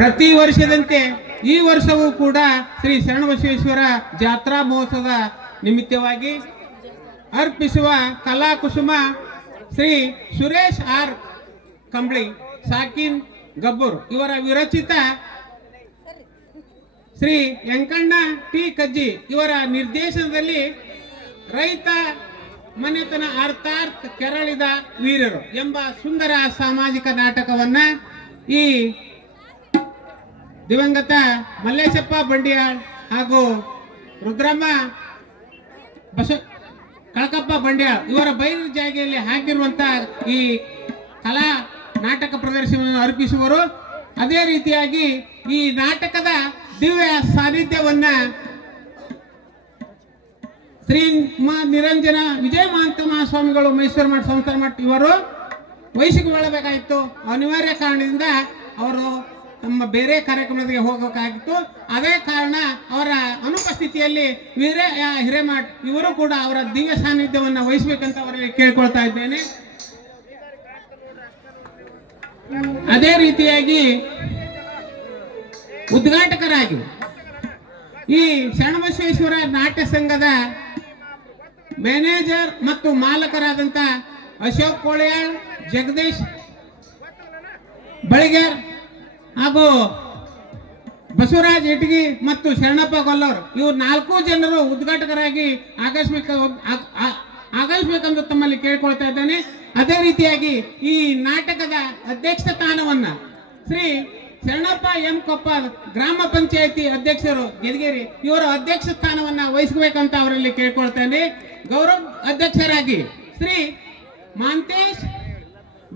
ಪ್ರತಿ ವರ್ಷದಂತೆ ಈ ವರ್ಷವೂ ಕೂಡ ಶ್ರೀ ಶರಣಬಸವೇಶ್ವರ ಜಾತ್ರಾ ಮಹೋತ್ಸವದ ನಿಮಿತ್ತವಾಗಿ ಅರ್ಪಿಸುವ ಕಲಾಕುಸುಮ ಶ್ರೀ ಸುರೇಶ್ ಆರ್ ಕಂಬಳಿ ಸಾಕಿನ್ ಗಬ್ಬೂರ್ ಇವರ ವಿರಚಿತ ಶ್ರೀ ವೆಂಕಣ್ಣ ಟಿ ಕಜ್ಜಿ ಇವರ ನಿರ್ದೇಶನದಲ್ಲಿ ರೈತ ಮನೆತನ ಅರ್ಥಾರ್ಥ ಕೆರಳಿದ ವೀರರು ಎಂಬ ಸುಂದರ ಸಾಮಾಜಿಕ ನಾಟಕವನ್ನ ಈ ದಿವಂಗತ ಮಲ್ಲೇಶಪ್ಪ ಬಂಡಿಯಾಳ್ ಹಾಗೂ ರುದ್ರಮ್ಮ ಕಳಕಪ್ಪ ಬಂಡ್ಯಾಳ್ ಇವರ ಬಯಲು ಜಾಗೆಯಲ್ಲಿ ಹಾಕಿರುವಂತ ಈ ಕಲಾ ನಾಟಕ ಪ್ರದರ್ಶನವನ್ನು ಅರ್ಪಿಸುವರು. ಅದೇ ರೀತಿಯಾಗಿ ಈ ನಾಟಕದ ದಿವ್ಯ ಸಾನ್ನಿಧ್ಯವನ್ನ ಶ್ರೀ ನಿರಂಜನ ವಿಜಯ ಮಹಾಂತ ಮಹಾಸ್ವಾಮಿಗಳು ಮೈಸೂರು ಮಠ ಸಂಸ್ಥಾನ ಮಠ ಇವರು ವಹಿಸಿಕೊಳ್ಳಬೇಕಾಯಿತು. ಅನಿವಾರ್ಯ ಕಾರಣದಿಂದ ಅವರು ನಮ್ಮ ಬೇರೆ ಕಾರ್ಯಕ್ರಮಗಳಿಗೆ ಹೋಗಬೇಕಾಗಿತ್ತು. ಅದೇ ಕಾರಣ ಅವರ ಅನುಪಸ್ಥಿತಿಯಲ್ಲಿ ವೀರಯ್ಯ ಹಿರೇಮಠ್ ಇವರು ಕೂಡ ಅವರ ದಿವ್ಯ ಸಾನ್ನಿಧ್ಯವನ್ನು ವಹಿಸಬೇಕಂತ ಅವರಲ್ಲಿ ಕೇಳ್ಕೊಳ್ತಾ ಇದ್ದೇನೆ. ಅದೇ ರೀತಿಯಾಗಿ ಉದ್ಘಾಟಕರಾಗಿ ಈ ಶರಣಬಸವೇಶ್ವರ ನಾಟ್ಯ ಸಂಘದ ಮ್ಯಾನೇಜರ್ ಮತ್ತು ಮಾಲಕರಾದಂತ ಅಶೋಕ್ ಕೋಳಿಯಾಳ್, ಜಗದೀಶ್ ಬಳಿಗೇರ್ ಹಾಗೂ ಬಸವರಾಜ್ ಇಟಗಿ ಮತ್ತು ಶರಣಪ್ಪ ಗೊಲ್ಲೂರ್ ಇವರು 4 ಜನರು ಉದ್ಘಾಟಕರಾಗಿ ಆಗಮಿಸಬೇಕೆಂದು ತಮ್ಮಲ್ಲಿ ಕೇಳ್ಕೊಳ್ತಾ ಇದ್ದೇನೆ. ಅದೇ ರೀತಿಯಾಗಿ ಈ ನಾಟಕದ ಅಧ್ಯಕ್ಷ ಸ್ಥಾನವನ್ನ ಶ್ರೀ ಶರಣಪ್ಪ ಎಂ ಕೊಪ್ಪ ಗ್ರಾಮ ಪಂಚಾಯತಿ ಅಧ್ಯಕ್ಷರು ಗೆದಗೇರಿ ಇವರ ಅಧ್ಯಕ್ಷ ಸ್ಥಾನವನ್ನ ವಹಿಸಬೇಕಂತ ಅವರಲ್ಲಿ ಕೇಳ್ಕೊಳ್ತೇನೆ. ಗೌರವ ಅಧ್ಯಕ್ಷರಾಗಿ ಶ್ರೀ ಮಾಂತೇಶ್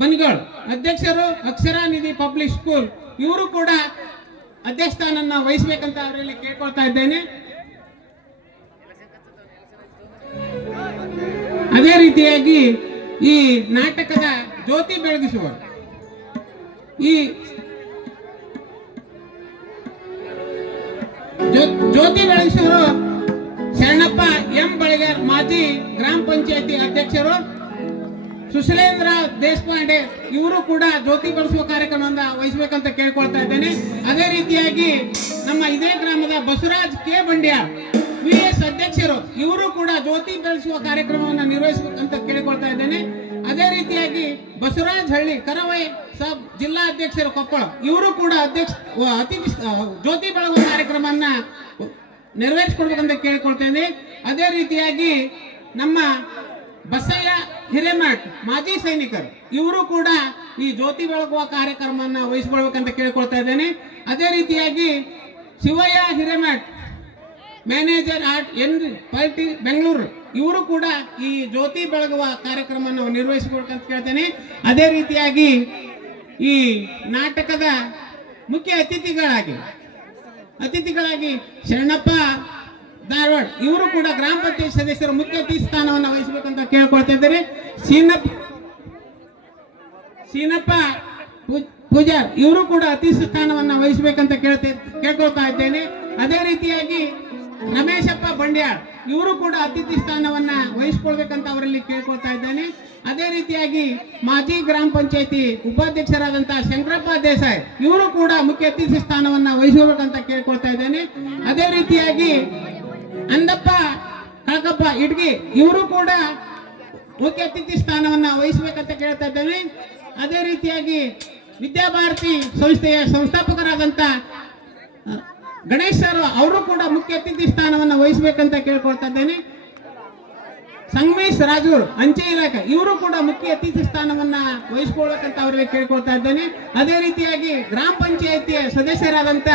ಬನ್ಗೋಳ್ ಅಧ್ಯಕ್ಷರು ಅಕ್ಷರ ನಿಧಿ ಪಬ್ಲಿಕ್ ಸ್ಕೂಲ್ ಇವರು ಕೂಡ ಅಧ್ಯಕ್ಷ ಸ್ಥಾನವನ್ನ ವಹಿಸಬೇಕಂತ ಅವರಲ್ಲಿ ಕೇಳ್ಕೊಳ್ತಾ ಇದ್ದೇನೆ. ಅದೇ ರೀತಿಯಾಗಿ ಈ ನಾಟಕದ ಜ್ಯೋತಿ ಬೆಳಗಿಸುವ ಈ ಜ್ಯೋತಿ ಬೆಳಗಿಸುವರು ಶರಣಪ್ಪ ಎಂ ಬಳಿಗಾರ್ ಮಾಜಿ ಗ್ರಾಮ ಪಂಚಾಯತಿ ಅಧ್ಯಕ್ಷರು, ಸುಶೀಲೇಂದ್ರ ದೇಶಪಾಂಡೆ ಇವರು ಕೂಡ ಜ್ಯೋತಿ ಬೆಳೆಸುವ ಕಾರ್ಯಕ್ರಮವನ್ನು ವಹಿಸಬೇಕಂತ ಕೇಳ್ಕೊಳ್ತಾ ಇದ್ದೇನೆ. ಅದೇ ರೀತಿಯಾಗಿ ನಮ್ಮ ಇದೇ ಗ್ರಾಮದ ಬಸವರಾಜ್ ಕೆ ಬಂಡ್ಯ ವಿಎಸ್ ಅಧ್ಯಕ್ಷರು ಇವರು ಕೂಡ ಜ್ಯೋತಿ ಬೆಳೆಸುವ ಕಾರ್ಯಕ್ರಮವನ್ನು ನಿರ್ವಹಿಸಬೇಕಂತ ಕೇಳಿಕೊಳ್ತಾ ಇದ್ದೇನೆ. ಅದೇ ರೀತಿಯಾಗಿ ಬಸವರಾಜ್ ಹಳ್ಳಿ ಕರವೈ ಸಬ್ ಜಿಲ್ಲಾ ಅಧ್ಯಕ್ಷರು ಕೊಪ್ಪಳ ಇವರು ಕೂಡ ಅತಿಥಿ ಜ್ಯೋತಿ ಬೆಳಗುವ ಕಾರ್ಯಕ್ರಮವನ್ನ ನೆರವೇರಿಸಿಕೊಡ್ಬೇಕಂತ ಕೇಳಿಕೊಳ್ತೇನೆ. ಅದೇ ರೀತಿಯಾಗಿ ನಮ್ಮ ಬಸಯ್ಯ ಹಿರೇಮಠ್ ಮಾಜಿ ಸೈನಿಕರು ಇವರು ಕೂಡ ಈ ಜ್ಯೋತಿ ಬೆಳಗುವ ಕಾರ್ಯಕ್ರಮವನ್ನು ವಹಿಸಿಕೊಳ್ಬೇಕಂತ ಕೇಳಿಕೊಳ್ತಾ ಇದ್ದೇನೆ. ಅದೇ ರೀತಿಯಾಗಿ Shivaiah Hiremath manager art N party Bengaluru ಇವರು ಕೂಡ ಈ ಜ್ಯೋತಿ ಬೆಳಗುವ ಕಾರ್ಯಕ್ರಮವನ್ನು ನಿರ್ವಹಿಸಿಕೊಡ್ಬೇಕಂತ ಕೇಳ್ತೇನೆ. ಅದೇ ರೀತಿಯಾಗಿ ಈ ನಾಟಕದ ಮುಖ್ಯ ಅತಿಥಿಗಳಾಗಿ ಶರಣಪ್ಪ ಧಾರವಾಡ ಇವರು ಕೂಡ ಗ್ರಾಮ ಪಂಚಾಯತ್ ಸದಸ್ಯರು ಮುಖ್ಯ ಅತಿಥಿ ಸ್ಥಾನವನ್ನು ವಹಿಸಬೇಕಂತ ಕೇಳ್ಕೊಳ್ತಾ ಇದ್ದಾರೆ. ಸೀನಪ್ಪ ಪೂಜಾರ್ ಇವರು ಕೂಡ ಅತಿಥಿ ಸ್ಥಾನವನ್ನು ವಹಿಸಬೇಕಂತ ಕೇಳ್ಕೊಳ್ತಾ ಇದ್ದೇನೆ. ಅದೇ ರೀತಿಯಾಗಿ ರಮೇಶಪ್ಪ ಬಂಡ್ಯಾಳ್ ಇವರು ಕೂಡ ಅತಿಥಿ ಸ್ಥಾನವನ್ನ ವಹಿಸಿಕೊಳ್ಬೇಕಂತ ಅವರಲ್ಲಿ ಕೇಳ್ಕೊಳ್ತಾ ಇದ್ದೇನೆ. ಅದೇ ರೀತಿಯಾಗಿ ಮಾಜಿ ಗ್ರಾಮ ಪಂಚಾಯತಿ ಉಪಾಧ್ಯಕ್ಷರಾದಂತಹ ಶಂಕರಪ್ಪ ದೇಸಾಯಿ ಇವರು ಕೂಡ ಮುಖ್ಯ ಅತಿಥಿ ಸ್ಥಾನವನ್ನ ವಹಿಸಬೇಕಂತ ಕೇಳ್ಕೊಳ್ತಾ ಇದ್ದೇನೆ. ಅದೇ ರೀತಿಯಾಗಿ ಅಂದಪ್ಪ ಕಳಕಪ್ಪ ಇಡ್ಗಿ ಇವರು ಕೂಡ ಮುಖ್ಯ ಅತಿಥಿ ಸ್ಥಾನವನ್ನ ವಹಿಸಬೇಕಂತ ಕೇಳ್ತಾ ಇದ್ದೇನೆ. ಅದೇ ರೀತಿಯಾಗಿ ವಿದ್ಯಾಭಾರತಿ ಸಂಸ್ಥೆಯ ಸಂಸ್ಥಾಪಕರಾದಂತ ಗಣೇಶ್ ಸರ್ ಅವರು ಕೂಡ ಮುಖ್ಯ ಅತಿಥಿ ಸ್ಥಾನವನ್ನು ವಹಿಸಬೇಕಂತ ಕೇಳ್ಕೊಳ್ತಾ ಇದ್ದೇನೆ. ಸಂಗಮೇಶ್ ರಾಜೂರ್ ಅಂಚೆ ಇಲಾಖೆ ಇವರು ಕೂಡ ಮುಖ್ಯ ಅತಿಥಿ ಸ್ಥಾನವನ್ನ ವಹಿಸಿಕೊಳ್ಬೇಕಂತ ಅವರಿಗೆ ಕೇಳ್ಕೊಳ್ತಾ ಇದ್ದೇನೆ. ಅದೇ ರೀತಿಯಾಗಿ ಗ್ರಾಮ ಪಂಚಾಯತಿಯ ಸದಸ್ಯರಾದಂತ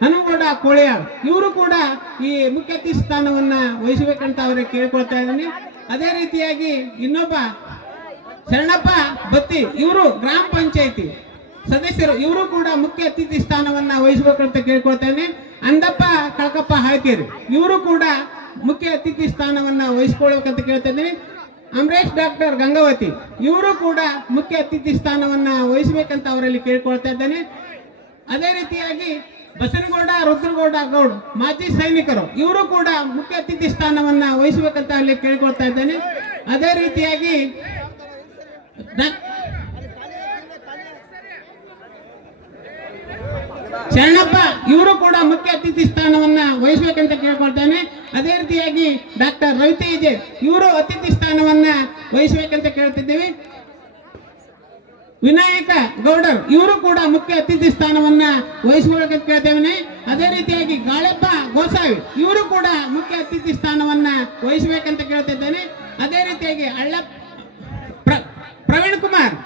ಹನುಮಗೌಡ ಕೋಳಿಯಾಳ್ ಇವರು ಕೂಡ ಈ ಮುಖ್ಯ ಅತಿಥಿ ಸ್ಥಾನವನ್ನ ವಹಿಸಬೇಕಂತ ಅವರಿಗೆ ಕೇಳ್ಕೊಳ್ತಾ ಇದ್ದೇನೆ. ಅದೇ ರೀತಿಯಾಗಿ ಇನ್ನೊಬ್ಬ ಶರಣಪ್ಪ ಬತ್ತಿ ಇವರು ಗ್ರಾಮ ಪಂಚಾಯತಿ ಸದಸ್ಯರು ಇವರು ಕೂಡ ಮುಖ್ಯ ಅತಿಥಿ ಸ್ಥಾನವನ್ನ ವಹಿಸಬೇಕಂತ ಕೇಳ್ಕೊಳ್ತೇನೆ. ಅಂದಪ್ಪ ಕಳಕಪ್ಪ ಹಾಳ್ಕೇರಿ ಇವರು ಕೂಡ ಮುಖ್ಯ ಅತಿಥಿ ಸ್ಥಾನವನ್ನ ವಹಿಸಿಕೊಳ್ಬೇಕಂತ ಕೇಳ್ತೇನೆ. ಅಮರೇಶ್ ಡಾಕ್ಟರ್ ಗಂಗಾವತಿ ಇವರು ಕೂಡ ಮುಖ್ಯ ಅತಿಥಿ ಸ್ಥಾನವನ್ನ ವಹಿಸಬೇಕಂತ ಅವರಲ್ಲಿ ಕೇಳ್ಕೊಳ್ತಾ ಇದ್ದೇನೆ. ಅದೇ ರೀತಿಯಾಗಿ ಬಸನಗೌಡ ರುದ್ರಗೌಡ ಗೌಡ್ ಮಾಜಿ ಸೈನಿಕರು ಇವರು ಕೂಡ ಮುಖ್ಯ ಅತಿಥಿ ಸ್ಥಾನವನ್ನ ವಹಿಸಬೇಕಂತ ಅಲ್ಲಿ ಕೇಳ್ಕೊಳ್ತಾ ಇದ್ದೇನೆ. ಅದೇ ರೀತಿಯಾಗಿ ಶರಣಪ್ಪ ಇವರು ಕೂಡ ಮುಖ್ಯ ಅತಿಥಿ ಸ್ಥಾನವನ್ನ ವಹಿಸಬೇಕಂತ ಕೇಳ್ಕೊಳ್ತೇನೆ. ಅದೇ ರೀತಿಯಾಗಿ ಡಾಕ್ಟರ್ ರವಿತೇಜ್ ಇವರು ಅತಿಥಿ ಸ್ಥಾನವನ್ನ ವಹಿಸಬೇಕಂತ ಕೇಳ್ತಿದ್ದೇವೆ. ವಿನಾಯಕ ಗೌಡರ್ ಇವರು ಕೂಡ ಮುಖ್ಯ ಅತಿಥಿ ಸ್ಥಾನವನ್ನ ವಹಿಸಬೇಕಂತ ಕೇಳ್ತೇವೆ. ಅದೇ ರೀತಿಯಾಗಿ ಗಾಳಪ್ಪ ಗೋಸಾವಿ ಇವರು ಕೂಡ ಮುಖ್ಯ ಅತಿಥಿ ಸ್ಥಾನವನ್ನ ವಹಿಸಬೇಕಂತ ಕೇಳ್ತಿದ್ದೇನೆ. ಅದೇ ರೀತಿಯಾಗಿ ಪ್ರವೀಣ್ ಕುಮಾರ್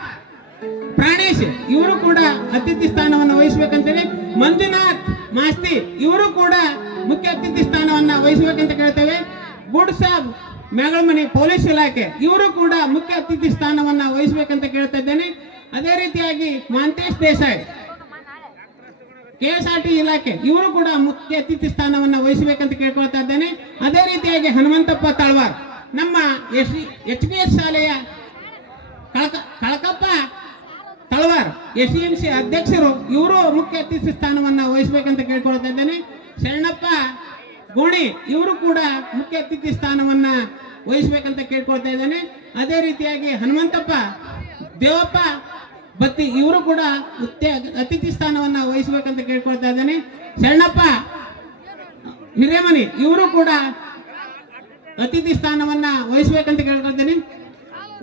ಪ್ರಾಣೇಶ್ ಇವರು ಕೂಡ ಅತಿಥಿ ಸ್ಥಾನವನ್ನು ವಹಿಸಬೇಕಂತೇಳಿ. ಮಂಜುನಾಥ್ ಮಾಸ್ತಿ ಇವರು ಕೂಡ ಮುಖ್ಯ ಅತಿಥಿ ಸ್ಥಾನವನ್ನ ವಹಿಸಬೇಕಂತ ಕೇಳ್ತೇವೆ. ಗುಡ್ ಸಾಬ್ ಮೇಗಳಮನಿ ಪೊಲೀಸ್ ಇಲಾಖೆ ಇವರು ಕೂಡ ಮುಖ್ಯ ಅತಿಥಿ ಸ್ಥಾನವನ್ನ ವಹಿಸಬೇಕಂತ ಕೇಳ್ತಾ ಇದ್ದೇನೆ. ಅದೇ ರೀತಿಯಾಗಿ ಮಾಂತೇಶ್ ದೇಸಾಯಿ KSRT ಇಲಾಖೆ ಇವರು ಕೂಡ ಮುಖ್ಯ ಅತಿಥಿ ಸ್ಥಾನವನ್ನ ವಹಿಸಬೇಕಂತ ಕೇಳ್ಕೊಳ್ತಾ ಇದ್ದೇನೆ. ಅದೇ ರೀತಿಯಾಗಿ ಹನುಮಂತಪ್ಪ ತಳವಾರ್ ನಮ್ಮ HPS ಶಾಲೆಯ ಕಳಕಪ್ಪ ತಳವಾರ್ SCMC ಅಧ್ಯಕ್ಷರು ಇವರು ಮುಖ್ಯ ಅತಿಥಿ ಸ್ಥಾನವನ್ನ ವಹಿಸಬೇಕಂತ ಕೇಳ್ಕೊಳ್ತಾ ಇದ್ದೇನೆ. ಶರಣಪ್ಪ ಗೋಣಿ ಇವರು ಕೂಡ ಮುಖ್ಯ ಅತಿಥಿ ಸ್ಥಾನವನ್ನ ವಹಿಸಬೇಕಂತ ಕೇಳ್ಕೊಳ್ತಾ ಇದ್ದೇನೆ. ಅದೇ ರೀತಿಯಾಗಿ ಹನುಮಂತಪ್ಪ ದೇವಪ್ಪ ಬತ್ತಿ ಇವರು ಕೂಡ ಅತಿಥಿ ಸ್ಥಾನವನ್ನ ವಹಿಸಬೇಕಂತ ಕೇಳ್ಕೊಳ್ತಾ ಇದ್ದೇನೆ. ಶರಣಪ್ಪ ಹಿರೇಮನಿ ಇವರು ಕೂಡ ಅತಿಥಿ ಸ್ಥಾನವನ್ನ ವಹಿಸಬೇಕಂತ ಕೇಳ್ಕೊಳ್ತೇನೆ.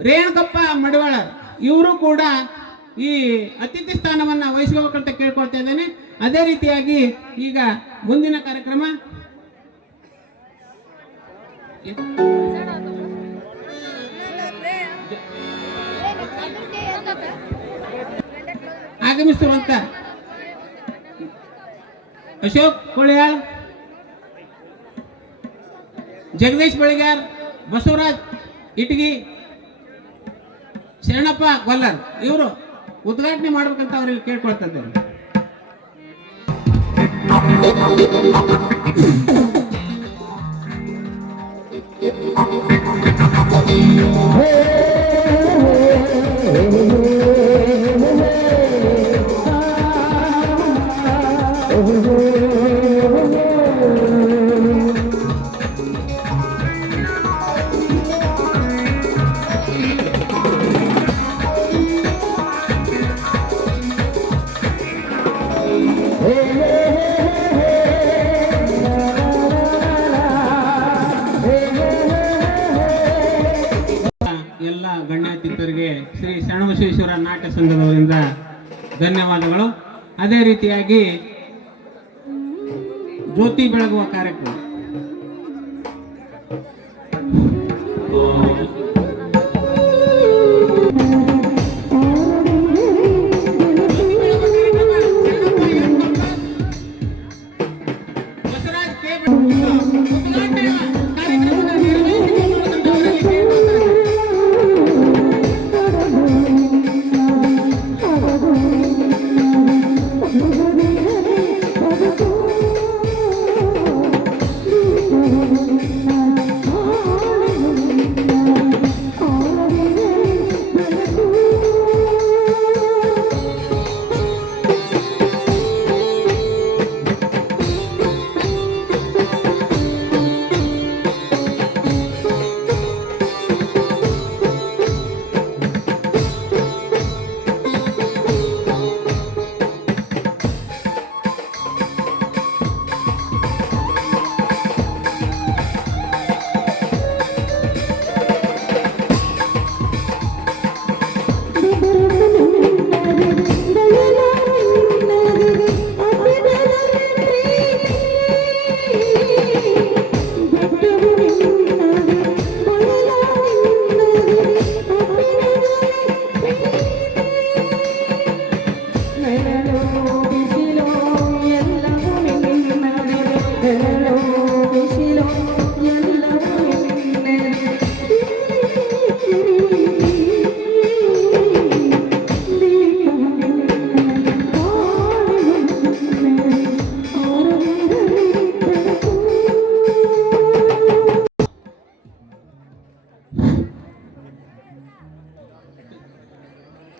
ರೇಣುಕಪ್ಪ ಮಡಿವಾಳ ಇವರು ಕೂಡ ಈ ಅತಿಥಿ ಸ್ಥಾನವನ್ನ ವಹಿಸಬೇಕಂತ ಕೇಳ್ಕೊಳ್ತಾ ಇದ್ದೇನೆ. ಅದೇ ರೀತಿಯಾಗಿ ಈಗ ಮುಂದಿನ ಕಾರ್ಯಕ್ರಮ ಆಗಮಿಸುವಂತ ಅಶೋಕ್ ಕೊಳಿಯಾಳ್, ಜಗದೀಶ್ ಬಳಿಗಾರ್, ಬಸವರಾಜ್ ಇಟಗಿ, ಶರಣಪ್ಪ ಗೊಲ್ಲರ್ ಇವರು ಉದ್ಘಾಟನೆ ಮಾಡ್ಬೇಕಂತ ಅವರಿಗೆ ಕೇಳ್ಕೊಳ್ತಾ ಇದ್ದೇನೆ. ಎಲ್ಲ ಗಣ್ಯಾತಿಥ್ಯರಿಗೆ ಶ್ರೀ ಶರಣಬಸವೇಶ್ವರ ನಾಟ್ಯ ಸಂಘದವರಿಂದ ಧನ್ಯವಾದಗಳು. ಅದೇ ರೀತಿಯಾಗಿ ಜ್ಯೋತಿ ಬೆಳಗುವ ಕಾರ್ಯಕ್ರಮ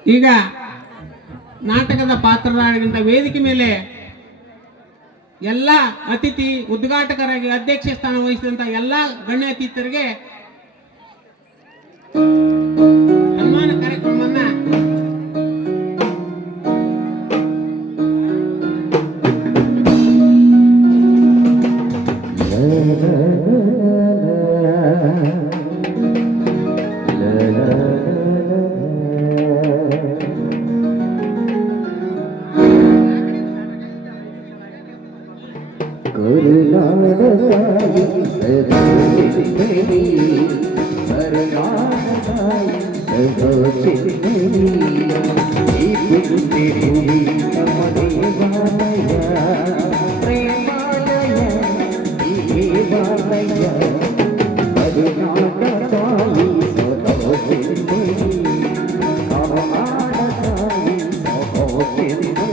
ಈಗ ನಾಟಕದ ಪಾತ್ರರಾಗಿದ್ದ ವೇದಿಕೆ ಮೇಲೆ ಎಲ್ಲ ಅತಿಥಿ ಉದ್ಘಾಟಕರಾಗಿ ಅಧ್ಯಕ್ಷ ಸ್ಥಾನ ವಹಿಸಿದಂತ ಎಲ್ಲ ಗಣ್ಯ ಅತಿಥಿಯರಿಗೆ ಸನ್ಮಾನ ಕಾರ್ಯಕ್ರಮವನ್ನ ಕರುನಾಡ ತಾಯಿ ಸರೋಜಿನಿ ಕರುನಾಡ ತಾಯಿ ಸರೋಜಿನಿ ಈ ಪುಟ್ಟಿ ಭೂಮಿ ನಮ್ಮ ದೇವಾಲಯ ಪ್ರೇಮಾಲಯ ಈ ದೇವಾಲಯ ಕರುನಾಡ ತಾಯಿ ಸರೋಜಿನಿ ಕರುನಾಡ ತಾಯಿ ಸರೋಜಿನಿ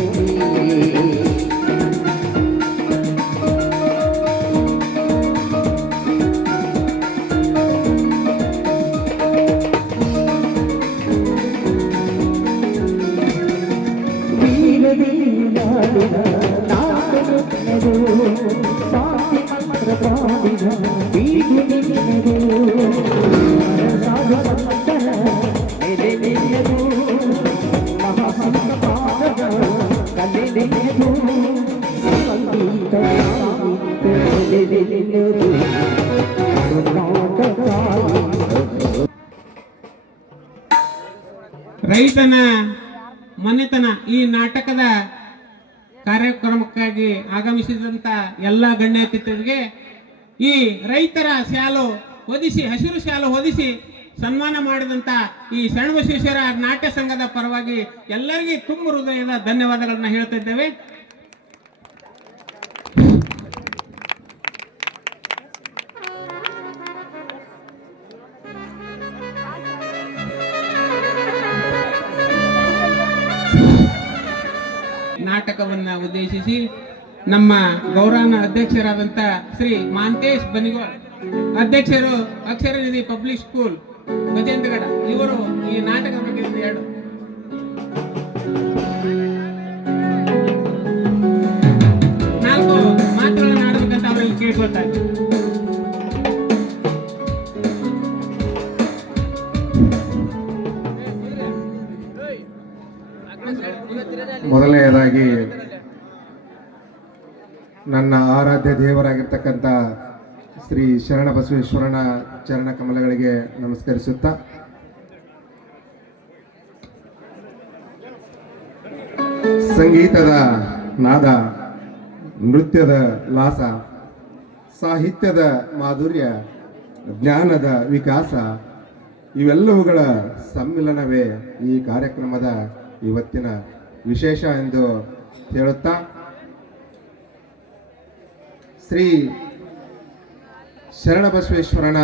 ರೈತನ ಮನೆತನ ಈ ನಾಟಕದ ಕಾರ್ಯಕ್ರಮಕ್ಕಾಗಿ ಆಗಮಿಸಿದಂತ ಎಲ್ಲ ಗಣ್ಯ ಅತಿಥಿಗಳಿಗೆ ಈ ರೈತರ ಶಾಲು ಹೊದಿಸಿ ಹಸಿರು ಶಾಲು ಹೊದಿಸಿ ಸನ್ಮಾನ ಮಾಡಿದಂತ ಈ ಶರಣಬಸವೇಶ್ವರ ನಾಟ್ಯ ಸಂಘದ ಪರವಾಗಿ ಎಲ್ಲರಿಗೂ ತುಂಬ ಹೃದಯದ ಧನ್ಯವಾದಗಳನ್ನ ಹೇಳ್ತಾ ಇದ್ದೇವೆ. ನಾಟಕವನ್ನ ಉದ್ದೇಶಿಸಿ ನಮ್ಮ ಗೌರವನ ಅಧ್ಯಕ್ಷರಾದಂತ ಶ್ರೀ ಮಾಂತೇಶ್ ಬನಿಗೋಳ್ ಅಧ್ಯಕ್ಷರು ಅಕ್ಷರ ನಿಧಿ ಪಬ್ಲಿಕ್ ಸ್ಕೂಲ್ ಗಜೇಂದ್ರಗಡ ಇವರು ಈ ನಾಟಕದ ಬಗ್ಗೆ ಎರಡು ನಾಲ್ಕು ಮಾತುಗಳನ್ನ ಆಡಬೇಕಂತ ಅವರಲ್ಲಿ ಕೇಳ್ಕೊಳ್ತಾ ಇದ್ದಾರೆ. ಮೊದಲನೆಯದಾಗಿ ನನ್ನ ಆರಾಧ್ಯ ದೇವರಾಗಿರ್ತಕ್ಕಂಥ ಶ್ರೀ ಶರಣಬಸವೇಶ್ವರನ ಚರಣ ಕಮಲಗಳಿಗೆ ನಮಸ್ಕರಿಸುತ್ತಾ ಸಂಗೀತದ ನಾದ, ನೃತ್ಯದ ಲಾಸ, ಸಾಹಿತ್ಯದ ಮಾಧುರ್ಯ, ಜ್ಞಾನದ ವಿಕಾಸ ಇವೆಲ್ಲವುಗಳ ಸಮ್ಮಿಲನವೇ ಈ ಕಾರ್ಯಕ್ರಮದ ಇವತ್ತಿನ ವಿಶೇಷ ಎಂದು ಹೇಳುತ್ತಾ ಶ್ರೀ ಶರಣಬಸವೇಶ್ವರನ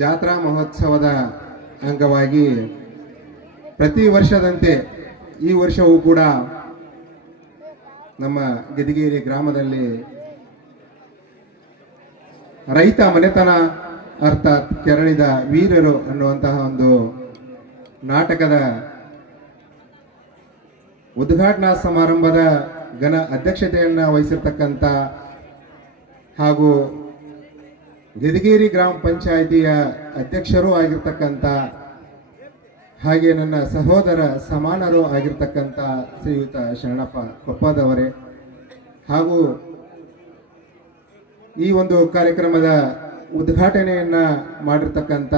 ಜಾತ್ರಾ ಮಹೋತ್ಸವದ ಅಂಗವಾಗಿ ಪ್ರತಿ ವರ್ಷದಂತೆ ಈ ವರ್ಷವೂ ಕೂಡ ನಮ್ಮ ಗದಿಗೇರಿ ಗ್ರಾಮದಲ್ಲಿ ರೈತ ಮನೆತನ ಅರ್ಥಾತ್ ಕೆರಳಿದ ವೀರರು ಅನ್ನುವಂತಹ ಒಂದು ನಾಟಕದ ಉದ್ಘಾಟನಾ ಸಮಾರಂಭದ ಘನ ಅಧ್ಯಕ್ಷತೆಯನ್ನು ವಹಿಸಿರ್ತಕ್ಕಂಥ ಹಾಗೂ ಗದಿಗೇರಿ ಗ್ರಾಮ ಪಂಚಾಯಿತಿಯ ಅಧ್ಯಕ್ಷರೂ ಆಗಿರ್ತಕ್ಕಂಥ ಹಾಗೆ ನನ್ನ ಸಹೋದರ ಸಮಾನರು ಆಗಿರ್ತಕ್ಕಂಥ ಶ್ರೀಯುತ ಶರಣಪ್ಪ ಕೊಪ್ಪದವರೇ ಹಾಗೂ ಈ ಒಂದು ಕಾರ್ಯಕ್ರಮದ ಉದ್ಘಾಟನೆಯನ್ನ ಮಾಡಿರ್ತಕ್ಕಂಥ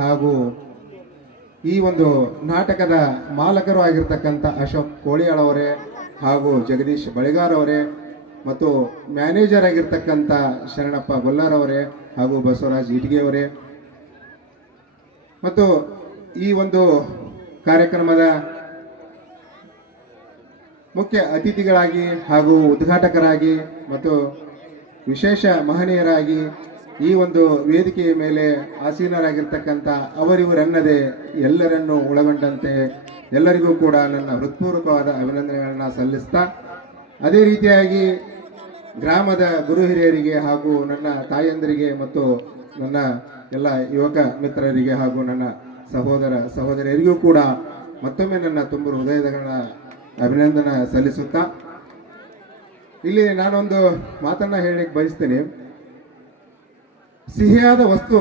ಹಾಗೂ ಈ ಒಂದು ನಾಟಕದ ಮಾಲಕರು ಆಗಿರ್ತಕ್ಕಂಥ ಅಶೋಕ್ ಕೋಳಿಯಾಳ್ ಅವರೇ ಹಾಗೂ ಜಗದೀಶ್ ಬಳಿಗಾರ್ ಅವರೇ ಮತ್ತು ಮ್ಯಾನೇಜರ್ ಆಗಿರ್ತಕ್ಕಂಥ ಶರಣಪ್ಪ ಗೊಲ್ಲಾರ್ ಅವರೇ ಹಾಗೂ ಬಸವರಾಜ್ ಇಟ್ಗೆ ಅವರೇ ಮತ್ತು ಈ ಒಂದು ಕಾರ್ಯಕ್ರಮದ ಮುಖ್ಯ ಅತಿಥಿಗಳಾಗಿ ಹಾಗೂ ಉದ್ಘಾಟಕರಾಗಿ ಮತ್ತು ವಿಶೇಷ ಮಹನೀಯರಾಗಿ ಈ ಒಂದು ವೇದಿಕೆಯ ಮೇಲೆ ಆಸೀನರಾಗಿರ್ತಕ್ಕಂಥ ಅವರಿವರನ್ನದೇ ಎಲ್ಲರನ್ನೂ ಒಳಗೊಂಡಂತೆ ಎಲ್ಲರಿಗೂ ಕೂಡ ನನ್ನ ಹೃತ್ಪೂರ್ವಕವಾದ ಅಭಿನಂದನೆಗಳನ್ನ ಸಲ್ಲಿಸ್ತಾ ಅದೇ ರೀತಿಯಾಗಿ ಗ್ರಾಮದ ಗುರು ಹಿರಿಯರಿಗೆ ಹಾಗೂ ನನ್ನ ತಾಯಂದರಿಗೆ ಮತ್ತು ನನ್ನ ಎಲ್ಲ ಯುವಕ ಮಿತ್ರರಿಗೆ ಹಾಗೂ ನನ್ನ ಸಹೋದರ ಸಹೋದರಿಯರಿಗೂ ಕೂಡ ಮತ್ತೊಮ್ಮೆ ನನ್ನ ತುಂಬ ಹೃದಯದ ಅಭಿನಂದನೆ ಸಲ್ಲಿಸುತ್ತಾ ಇಲ್ಲಿ ನಾನೊಂದು ಮಾತನ್ನ ಹೇಳಲಿಕ್ಕೆ ಬಯಸ್ತೀನಿ. ಸಿಹಿಯಾದ ವಸ್ತು,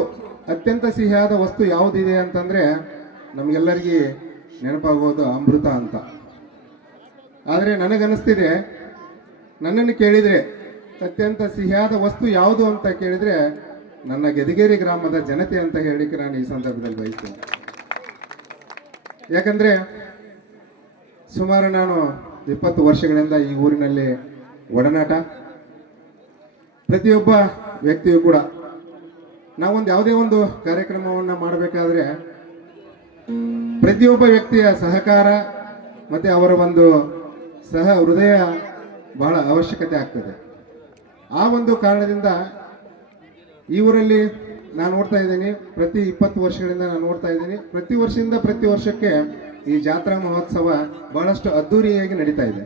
ಅತ್ಯಂತ ಸಿಹಿಯಾದ ವಸ್ತು ಯಾವುದಿದೆ ಅಂತಂದ್ರೆ ನಮಗೆಲ್ಲರಿಗೆ ನೆನಪಾಗೋದು ಅಮೃತ ಅಂತ. ಆದರೆ ನನಗನ್ನಿಸ್ತಿದೆ, ನನ್ನನ್ನು ಕೇಳಿದರೆ ಅತ್ಯಂತ ಸಿಹಿಯಾದ ವಸ್ತು ಯಾವುದು ಅಂತ ಕೇಳಿದರೆ ನನ್ನ ಗದಿಗೇರಿ ಗ್ರಾಮದ ಜನತೆ ಅಂತ ಹೇಳಿಕ್ಕೆ ನಾನು ಈ ಸಂದರ್ಭದಲ್ಲಿ ಬಯಸ್ತೇನೆ. ಯಾಕಂದ್ರೆ ಸುಮಾರು ನಾನು 20 ವರ್ಷಗಳಿಂದ ಈ ಊರಿನಲ್ಲಿ ಒಡನಾಟ. ಪ್ರತಿಯೊಬ್ಬ ವ್ಯಕ್ತಿಯು ಕೂಡ ನಾವೊಂದು ಯಾವುದೇ ಒಂದು ಕಾರ್ಯಕ್ರಮವನ್ನು ಮಾಡಬೇಕಾದ್ರೆ ಪ್ರತಿಯೊಬ್ಬ ವ್ಯಕ್ತಿಯ ಸಹಕಾರ ಮತ್ತು ಅವರ ಒಂದು ಸಹ ಹೃದಯ ಬಹಳ ಅವಶ್ಯಕತೆ ಆಗ್ತದೆ. ಆ ಒಂದು ಕಾರಣದಿಂದ ಈ ಊರಲ್ಲಿ ನಾನು ನೋಡ್ತಾ ಇದ್ದೀನಿ, ಪ್ರತಿ 20 ವರ್ಷಗಳಿಂದ ನಾನು ನೋಡ್ತಾ ಇದ್ದೀನಿ, ಪ್ರತಿ ವರ್ಷದಿಂದ ಪ್ರತಿ ವರ್ಷಕ್ಕೆ ಈ ಜಾತ್ರಾ ಮಹೋತ್ಸವ ಬಹಳಷ್ಟು ಅದ್ಧೂರಿಯಾಗಿ ನಡೀತಾ ಇದೆ.